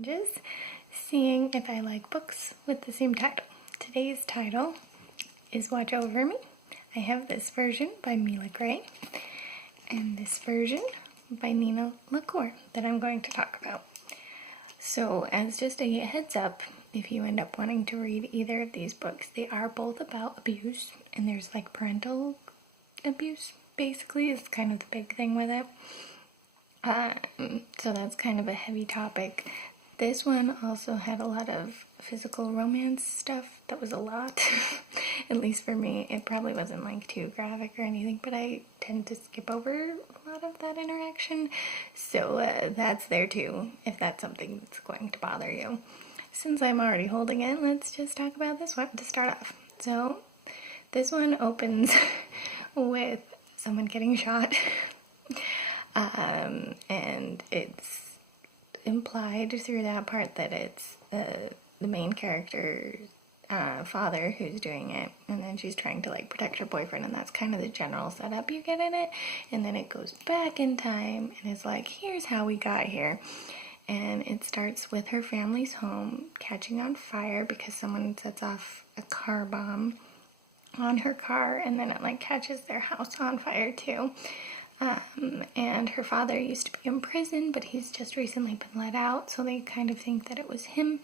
Just seeing if I like books with the same title. Today's title is Watch Over Me. I have this version by Mila Gray and this version by Nina LaCour that I'm going to talk about. So as just a heads up, if you end up wanting to read either of these books, they are both about abuse, and there's like parental abuse, basically, is kind of the big thing with it. So that's kind of a heavy topic. This one also had a lot of physical romance stuff. That was a lot, at least for me. It probably wasn't like too graphic or anything, but I tend to skip over a lot of that interaction. So that's there too, if that's something that's going to bother you. Since I'm already holding it, let's just talk about this one to start off. So this one opens with someone getting shot. And it's implied through that part that it's the main character's father who's doing it, and then she's trying to like protect her boyfriend, and that's kind of the general setup you get in it. And then it goes back in time and it's like, here's how we got here. And it starts with her family's home catching on fire because someone sets off a car bomb on her car, and then it like catches their house on fire too. And her father used to be in prison, but he's just recently been let out, so they kind of think that it was him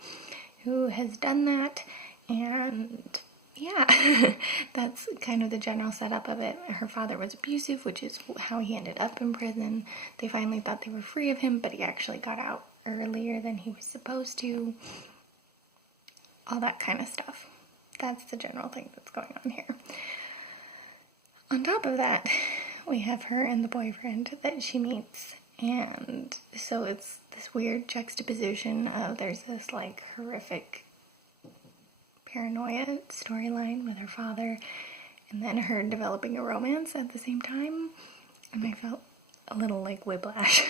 who has done that. And yeah, that's kind of the general setup of it. Her father was abusive, which is how he ended up in prison. They finally thought they were free of him, but he actually got out earlier than he was supposed to. All that kind of stuff. That's the general thing that's going on here. On top of that, we have her and the boyfriend that she meets, and so it's this weird juxtaposition of there's this like horrific paranoia storyline with her father, and then her developing a romance at the same time, and I felt a little like whiplash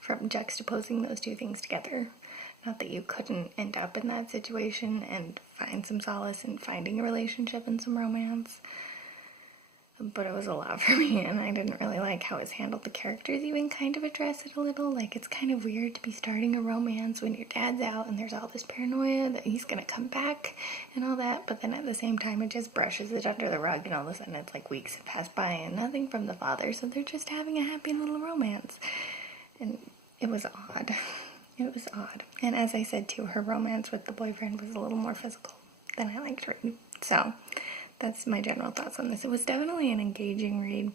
from juxtaposing those two things together. Not that you couldn't end up in that situation and find some solace in finding a relationship and some romance, but it was a lot for me, and I didn't really like how it's handled. The characters even kind of address it a little. Like, it's kind of weird to be starting a romance when your dad's out and there's all this paranoia that he's gonna come back and all that, but then at the same time it just brushes it under the rug, and all of a sudden it's like weeks have passed by and nothing from the father, so they're just having a happy little romance. And it was odd. It was odd. And as I said too, her romance with the boyfriend was a little more physical than I liked reading. So that's my general thoughts on this. It was definitely an engaging read.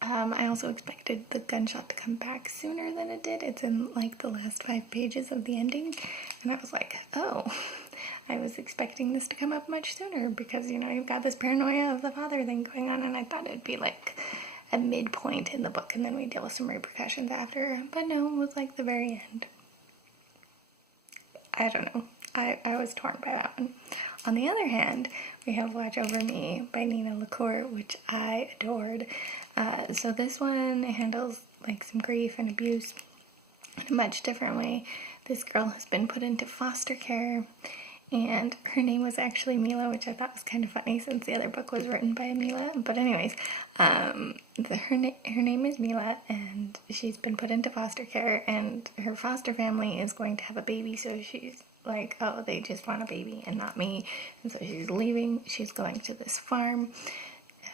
I also expected the gunshot to come back sooner than it did. It's in like the last 5 pages of the ending, and I was like, oh, I was expecting this to come up much sooner because, you know, you've got this paranoia of the father thing going on, and I thought it'd be like a midpoint in the book and then we deal with some repercussions after, but no, it was like the very end. I don't know. I was torn by that one. On the other hand, we have Watch Over Me by Nina LaCour, which I adored. So this one handles like some grief and abuse in a much different way. This girl has been put into foster care, and her name was actually Mila, which I thought was kind of funny since the other book was written by Mila. But anyways, her name is Mila, and she's been put into foster care, and her foster family is going to have a baby, so she's like, oh, they just want a baby and not me. And so she's leaving. She's going to this farm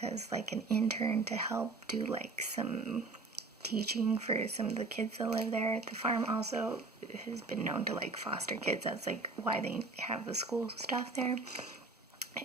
as like an intern to help do like some teaching for some of the kids that live there. The farm also has been known to like foster kids. That's like why they have the school stuff there.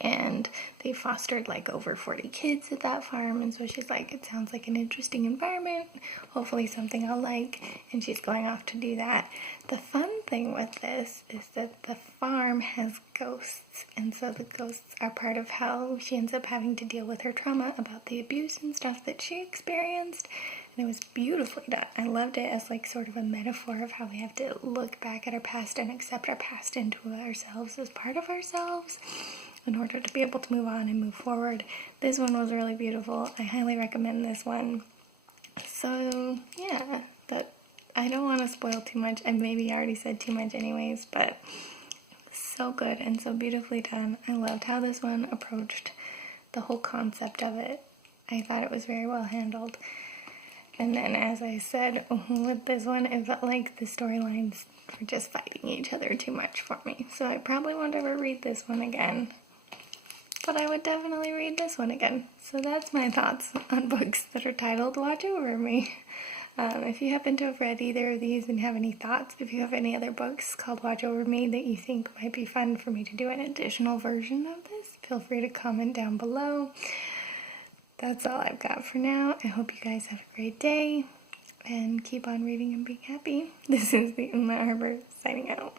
And they fostered like over 40 kids at that farm, and so she's like, it sounds like an interesting environment, hopefully something I'll like, and she's going off to do that. The fun thing with this is that the farm has ghosts, and so the ghosts are part of how she ends up having to deal with her trauma about the abuse and stuff that she experienced. And it was beautifully done. I loved it as like sort of a metaphor of how we have to look back at our past and accept our past into ourselves as part of ourselves in order to be able to move on and move forward. This one was really beautiful. I highly recommend this one. So yeah, but I don't want to spoil too much. I maybe already said too much anyways, but so good and so beautifully done. I loved how this one approached the whole concept of it. I thought it was very well handled. And then, as I said, with this one, it felt like the storylines were just fighting each other too much for me. So I probably won't ever read this one again. But I would definitely read this one again. So that's my thoughts on books that are titled Watch Over Me. If you happen to have read either of these and have any thoughts, if you have any other books called Watch Over Me that you think might be fun for me to do an additional version of this, feel free to comment down below. That's all I've got for now. I hope you guys have a great day and keep on reading and being happy. This is the Uma Arbor signing out.